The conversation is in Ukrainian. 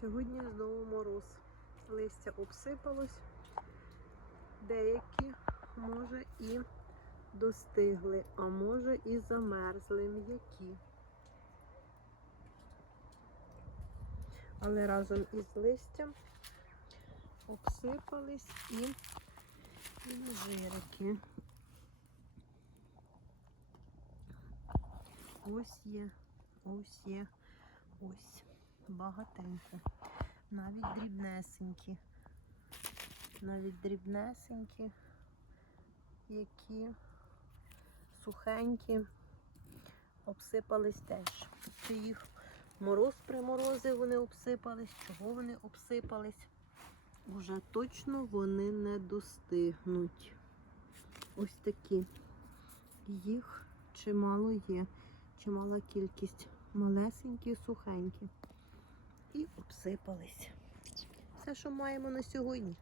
Сьогодні знову мороз. Листя обсипалось. Деякі, може, і достигли, а може і замерзли м'які. Але разом із листям обсипались і інжирики. Ось є, ось є, ось. Багатенько. Навіть дрібнесенькі. Навіть дрібнесенькі, які сухенькі, обсипались теж. Чи їх мороз приморозив, вони обсипались, чого вони обсипались? Уже точно вони не достигнуть. Ось такі. Їх чимало є, чимала кількість. Малесенькі, сухенькі. І обсипались. Все, що маємо на сьогодні.